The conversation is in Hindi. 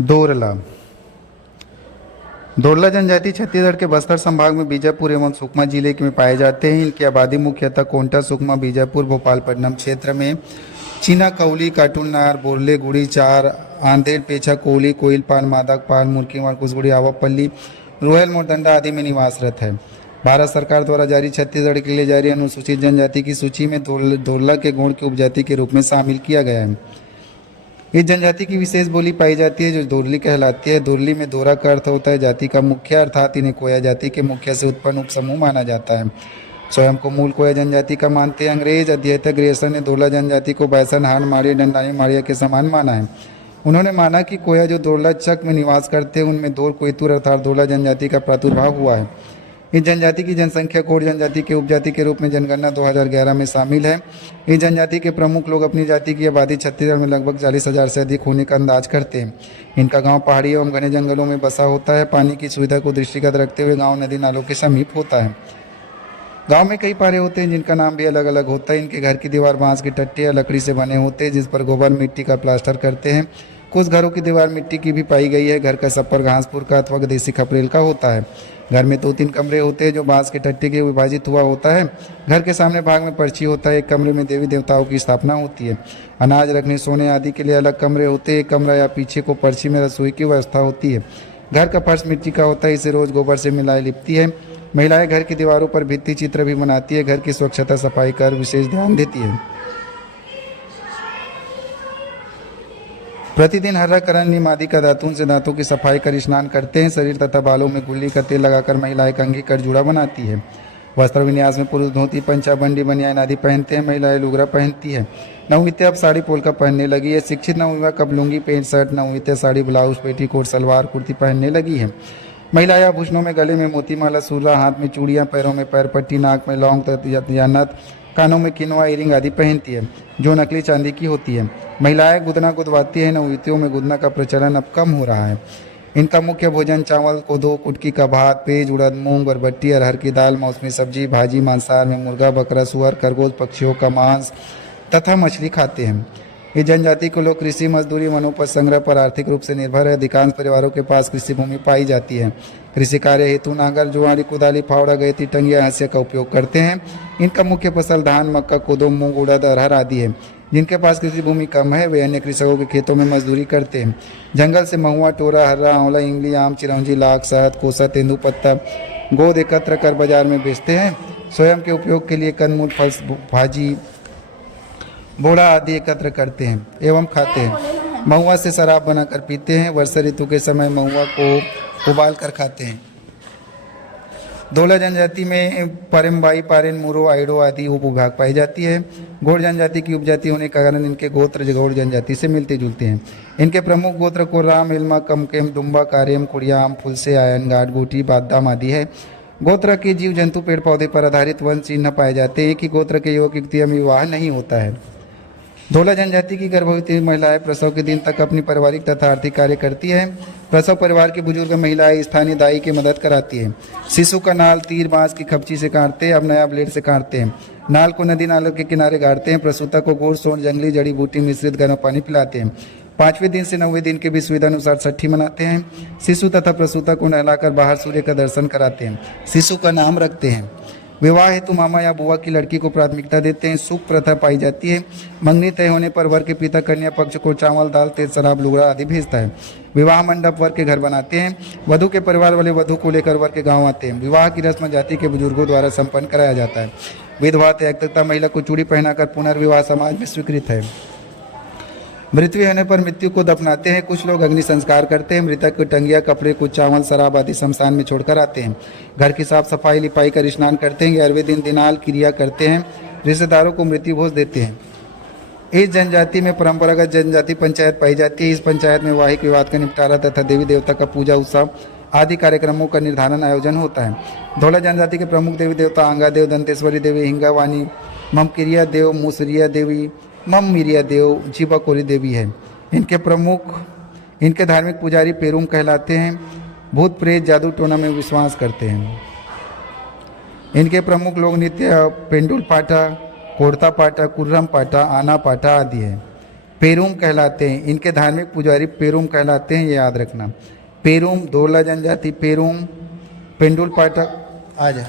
दोरला। दोरला जनजाति छत्तीसगढ़ के बस्तर संभाग में बीजापुर एवं सुकमा जिले में पाए जाते हैं। इनकी आबादी मुख्यतः कोंटा, सुकमा, बीजापुर, भोपालपट्टनम क्षेत्र में चीना, कौली, काटुलनार, बोरले, गुड़ी, चार, आंधेड़, पेचा, कोली, कोइलपान, मादक पाल, मुर्कीमार, कुसगुड़ी, आवापल्ली, रोहल, मोरदंडा आदि में निवासरत है। भारत सरकार द्वारा जारी छत्तीसगढ़ के लिए जारी अनुसूचित जनजाति की सूची में दोरला के गुण की उपजाति के रूप में शामिल किया गया है। इस जनजाति की विशेष बोली पाई जाती है जो दोरली कहलाती है। दोरली में दोरा का अर्थ होता है जाति का मुखिया, अर्थात इन्हें कोया जाति के मुखिया से उत्पन्न उपसमूह माना जाता है। स्वयं को मूल कोया जनजाति का मानते हैं। अंग्रेज अध्येता ग्रेसन ने दोरला जनजाति को बैसन, हान, माड़िया, डंडानी, माड़िया के समान माना है। उन्होंने माना कि कोया जो दोरला चक में निवास करते हैं उनमें दोर कोयतुर अर्थात दोरला जनजाति का प्रादुर्भाव हुआ है। इस जनजाति की जनसंख्या कोट जनजाति के उपजाति के रूप में जनगणना 2011 में शामिल है। इस जनजाति के प्रमुख लोग अपनी जाति की आबादी छत्तीसगढ़ में लगभग 40,000 से अधिक होने का अंदाज करते हैं। इनका गांव पहाड़ी एवं घने जंगलों में बसा होता है। पानी की सुविधा को दृष्टिगत रखते हुए गांव नदी नालों के समीप होता है। गांव में कई पारे होते हैं जिनका नाम भी अलग अलग होता है। इनके घर की दीवार बांस के टट्टे या लकड़ी से बने होते हैं जिस पर गोबर मिट्टी का प्लास्टर करते हैं। कुछ घरों की दीवार मिट्टी की भी पाई गई है। घर का छप्पर घासपुर का अथवा देसी खपरेल का होता है। घर में 2-3 कमरे होते हैं जो बांस के टट्टे के विभाजित हुआ होता है। घर के सामने भाग में पर्ची होता है। एक कमरे में देवी देवताओं की स्थापना होती है। अनाज रखने, सोने आदि के लिए अलग कमरे होते हैं। एक कमरा या पीछे को पर्ची में रसोई की व्यवस्था होती है। घर का फर्श मिट्टी का होता है। इसे रोज गोबर से मिलाए लिपती है। महिलाएं घर की दीवारों पर भित्ति चित्र भी बनाती है। घर की स्वच्छता सफाई कर विशेष ध्यान देती है। प्रतिदिन हर्रा करण नीम आदि का दातून से दांतों की सफाई कर स्नान करते हैं। शरीर तथा बालों में गुल्ली का तेल लगाकर महिलाएं कंघी कर जुड़ा बनाती है। वस्त्र विन्यास में पुरुष धोती, पंचा, बंडी, बनियान आदि पहनते हैं। महिलाएं लुगरा पहनती है। नवविद्या अब साड़ी पोलका पहनने लगी है। शिक्षित नवविवाह कब लुंगी, पेंट शर्ट, नवविद्या साड़ी, ब्लाउज, पेटीकोट, सलवार, कुर्ती पहनने लगी है। महिलाएं आभूषणों में गले में मोतीमाला, सूर्रा, हाथ में चूड़ियां, पैरों में पैर पट्टी, नाक में लौंग या नथ, कानों में किनवा, इयरिंग आदि पहनती है जो नकली चांदी की होती है। महिलाएं गुदना गुदवाती है। नवयुवतियों में गुदना का प्रचलन अब कम हो रहा है। इनका मुख्य भोजन चावल, कोदो, कुटकी का भात, पेज, उड़द, मूंग, बरबट्टी, अरहर की दाल, मौसमी सब्जी, भाजी, मांसाहार में मुर्गा, बकरा, सुअर, खरगोश, पक्षियों का मांस तथा मछली खाते हैं। इस जनजाति को लोग कृषि, मजदूरी, वनोपज संग्रह पर आर्थिक रूप से निर्भर है। अधिकांश परिवारों के पास कृषि भूमि पाई जाती है। कृषि कार्य हेतु नांगर, जुआरी, कुदाली, फावड़ा, गैती, टंगिया, हंसिया का उपयोग करते हैं। इनका मुख्य फसल धान, मक्का, कोदो, मूंग, उड़द, अरहर आदि है। जिनके पास कृषि भूमि कम है वे अन्य कृषकों के खेतों में मजदूरी करते हैं। जंगल से महुआ, टोरा, हर्रा, आंवला, इमली, आम, चिरौंजी, लाख, शहद, कोसा, तेंदुपत्ता, गोंद एकत्र कर बाजार में बेचते हैं। स्वयं के उपयोग के लिए कंदमूल, फल, भाजी, बोड़ा आदि एकत्र करते हैं एवं खाते हैं। महुआ से शराब बनाकर पीते हैं। वर्षा ऋतु के समय महुआ को उबाल कर खाते हैं। दोला जनजाति में परम्बाई, पारेन, मुरो, आइडो आदि उपविभाग पाई जाती है। गौड़ जनजाति की उपजाति होने के कारण इनके गोत्र गौड़ जनजाति से मिलते जुलते हैं। इनके प्रमुख गोत्र कोर्राम, एल्मा, कमकेम, दुम्बा, कारेम, कुड़ियाम, फुलसे, आयन, गाट, गोटी, बादाम आदि है। गोत्र के जीव जंतु, पेड़ पौधे पर आधारित वंश चिन्ह पाए जाते हैं। एक ही गोत्र के युवक युवतियों में विवाह नहीं होता है। दोला जनजाति की गर्भवती महिलाएं प्रसव के दिन तक अपनी पारिवारिक तथा आर्थिक कार्य करती है। प्रसव परिवार की बुजुर्ग महिलाएं स्थानीय दाई की मदद कराती है। शिशु का नाल तीर बांस की खपची से काटते हैं। अब नया ब्लेड से काटते हैं। नाल को नदी नालों के किनारे गाड़ते हैं। प्रसूता को गुड़, सोन, जंगली जड़ी बूटी मिश्रित गर्म पानी पिलाते हैं। 5वें दिन से 9वें दिन के भी सुविधा अनुसार छठी मनाते हैं। शिशु तथा प्रसूता को नहलाकर बाहर सूर्य का दर्शन कराते हैं। शिशु का नाम रखते हैं। विवाह हेतु मामा या बुआ की लड़की को प्राथमिकता देते हैं। सुख प्रथा पाई जाती है। मंगनी तय होने पर वर के पिता कन्या पक्ष को चावल, दाल, तेज, शराब, लुगड़ा आदि भेजता है। विवाह मंडप वर के घर बनाते हैं। वधु के परिवार वाले वधु को लेकर वर के गांव आते हैं। विवाह की रस्म जाति के बुजुर्गों द्वारा संपन्न कराया जाता है। विधवा त्यागता महिला को चूड़ी पहनाकर पुनर्विवाह समाज में स्वीकृत है। मृत्यु होने पर मृत्यु को दफनाते हैं। कुछ लोग अग्नि संस्कार करते हैं। मृतक को टंगिया, कपड़े, कुछ चावल, शराब आदि शमशान में छोड़कर आते हैं। घर की साफ सफाई, लिपाई कर स्नान करते हैं। 11वें दिन दिनाल क्रिया करते हैं। रिश्तेदारों को मृत्यु भोज देते हैं। इस जनजाति में परंपरागत जनजाति पंचायत पाई जाती है। इस पंचायत में वैवाहिक विवाद का निपटारा तथा देवी देवता का पूजा उत्सव आदि कार्यक्रमों का निर्धारण आयोजन होता है। धोला जनजाति के प्रमुख देवी देवता आंगा देव, दंतेश्वरी देवी, हिंगावानी, ममकिरिया देव, मुसरिया देवी, मम मिरिया देव, जीवाकोरी देवी है। इनके धार्मिक पुजारी पेरुम कहलाते हैं। भूत प्रेत, जादू टोना में विश्वास करते हैं। इनके प्रमुख लोक नृत्य पेंडुल पाटा, कोड़ता पाटा, कुर्रम पाटा, आना पाटा आदि है। पेरूम कहलाते हैं। इनके धार्मिक पुजारी पेरूम कहलाते हैं, ये याद रखना। पेरूम, दोरला जनजाति पेरूम, पेंडुल पाठक आ जा।